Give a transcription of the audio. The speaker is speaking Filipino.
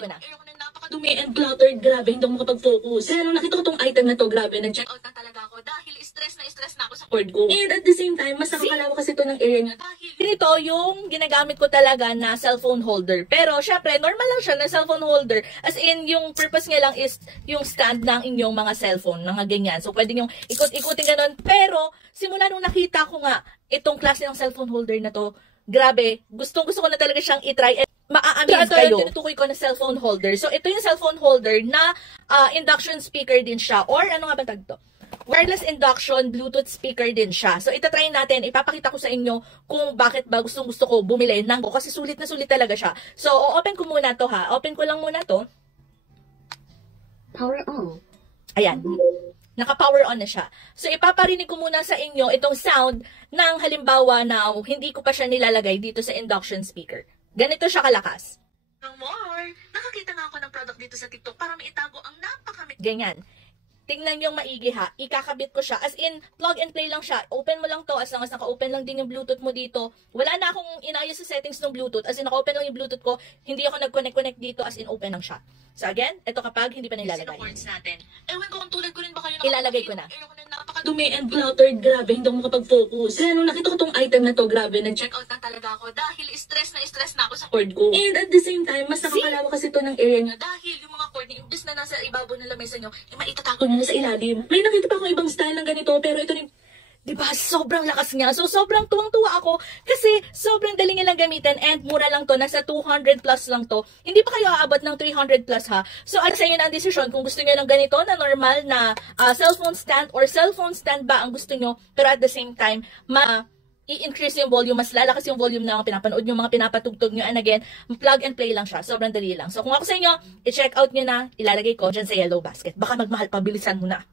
ko na. Napakadumi and cluttered, grabe, hindi ako makapag-focus. Kaya nung nakita ko tong item na to, grabe, nag-check out na talaga ako dahil stress na ako sa cord ko. And at the same time, mas nakakalawak kasi ito ng area niya dahil Ito yung ginagamit ko talaga na cellphone holder. Pero, syempre, normal lang siya na cellphone holder. As in, yung purpose nga lang is yung stand ng inyong mga cellphone, mga ganyan. So, pwede yung ikot-ikutin ganun. Pero, simula nung nakita ko nga itong klase ng cellphone holder na to, grabe, gustong-gusto ko na talaga siyang itry. Ma-amaze kayo. Ito yung tinutukoy ko na cellphone holder. So, ito yung cellphone holder na induction speaker din siya. Or, ano nga ba tag to? Wireless induction Bluetooth speaker din siya. So, itatry natin. Ipapakita ko sa inyo kung bakit ba gustong-gusto ko bumili ng kasi sulit na sulit talaga siya. So, open ko muna to ha. Open ko lang muna to. power on. Ayan. Naka-power on na siya. So, ipaparinig ko muna sa inyo itong sound ng halimbawa na hindi ko pa siya nilalagay dito sa induction speaker. Ganito siya kalakas. More, nakakita nga ako ng product dito sa TikTok para maitago ang Ganyan. Tingnan yung maigi ha. Ikakabit ko siya. As in, plug and play lang siya. Open mo lang to. As long as naka-open lang din yung Bluetooth mo dito. Wala na akong inayos sa settings ng Bluetooth. As in, naka-open lang yung Bluetooth ko. Hindi ako nag-connect dito. As in, open lang siya. So again, ito kapag hindi pa nilalagay. natin. Ewan ko kung tulad ko rin ba kayo Ilalagay ko na. Napakadumi and cluttered, grabe, hindi ako makapag-focus. Kaya nung nakita ko tong item na to, grabe, nag-check out na talaga ako dahil stress na ako sa cord ko. And at the same time, mas nakakalawak kasi ito ng area niya dahil yung mga cord, imbes na nasa ibabaw ng lamesa nyo, maitatago nyo na sa ilalim. May nakita pa akong ibang style ng ganito, pero ito rin. Diba? Sobrang lakas niya. So, sobrang tuwang-tuwa ako kasi sobrang dali nilang gamitin and mura lang to. Nasa 200 plus lang to. Hindi pa kayo aabot ng 300 plus ha. So, sa inyo na ang desisyon kung gusto niyo ng ganito na normal na cellphone stand or cellphone stand ba ang gusto niyo pero at the same time, i-increase yung volume, mas lalakas yung volume na pinapanood nyo, mga pinapatugtog nyo. And again, plug and play lang siya. Sobrang dali lang. So, kung ako sa inyo, i-check out nyo na, ilalagay ko dyan sa yellow basket. Baka magmahal, pabilisan mo na.